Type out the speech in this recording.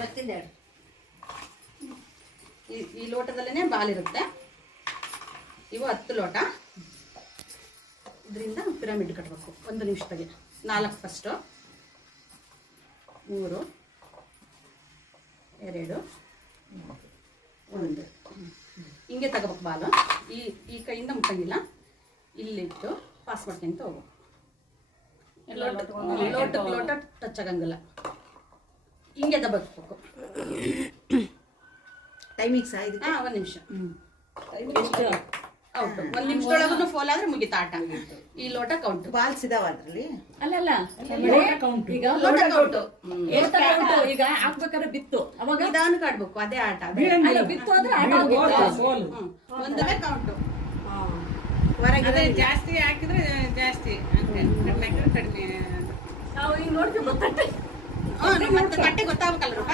ಗೊತ್ತಿಲ್ಲ ಈ ಈ ಲೋಟದಲ್ಲೇ ಬಾಲಿರುತ್ತೆ. ಇವು ಹತ್ತು ಲೋಟ. ಇದರಿಂದ ಪಿರಮಿಡ್ ಕಟ್ಟಬೇಕು ಒಂದು ನಿಮಿಷದಾಗೆ. ನಾಲ್ಕು ಫಸ್ಟು ಮೂರು. ಎರಡು. ಒಂದು. ಹಿಂಗೆ ತಗೋಬೇಕು ಬಾಲು. ಈ ಈ ಕೈಯಿಂದ ಮುಟ್ಟಂಗಿಲ್ಲ. ಇಲ್ಲಿಟ್ಟು ಪಾಸ್ ಮಾಡ್ಕೊಂತ ಹೋಗು. ಲೋಟ ಲೋಟ ಲೋಟ ಟಚ್ ಆಗಂಗಿಲ್ಲ. ಹಿಂಗೆ ದಬಕ್ಬೇಕು ಟೈಮಿಂಗ್ ಸಹ ಇದು ಹಾಂ ಒಂದ್ ನಿಮಿಷ. ಔಟ್ ಒಂದ್ ನಿಮಿಷದೊಳಗೂ ಫೋಲ್ ಆದ್ರೆ ಮುಗಿತ ಆಟ. ಈ ಲೋಟ ಕೌಂಟ್ ಬಾಲ್ಸ್ ಇದಾವ ಅದ್ರಲ್ಲಿ? ಅಲ್ಲಲ್ಲ ಈಗ ಲೋಟ ಕೌಂಟ್ ಕೌಂಟು. ಈಗ ಹಾಕ್ಬೇಕಾದ್ರೆ ಬಿತ್ತು. ಅವಾಗ? ನಿಧಾನಕ್ಕೆ ಆಡ್ಬೇಕು ಅದೇ ಆಟ. ಅಲ್ಲ ಬಿತ್ತು ಅಂದ್ರೆ ಆಟ. ಒಂದವೇ ಕೌಂಟ್ ಹೊರಗೆ ಜಾಸ್ತಿ ಹಾಕಿದ್ರೆ ಜಾಸ್ತಿ. ಅಂತ. ಕಡಿಮೆ ಹಾಕಿದ್ರೆ ಕಡಿಮೆ. ನಾವು ಈಗ ನೋಡ್ತೀವಿ ಮತ್ತೆ ತಟ್ಟೆ ಗೊತ್ತಾಗ್ಬೇಕಲ್ಲ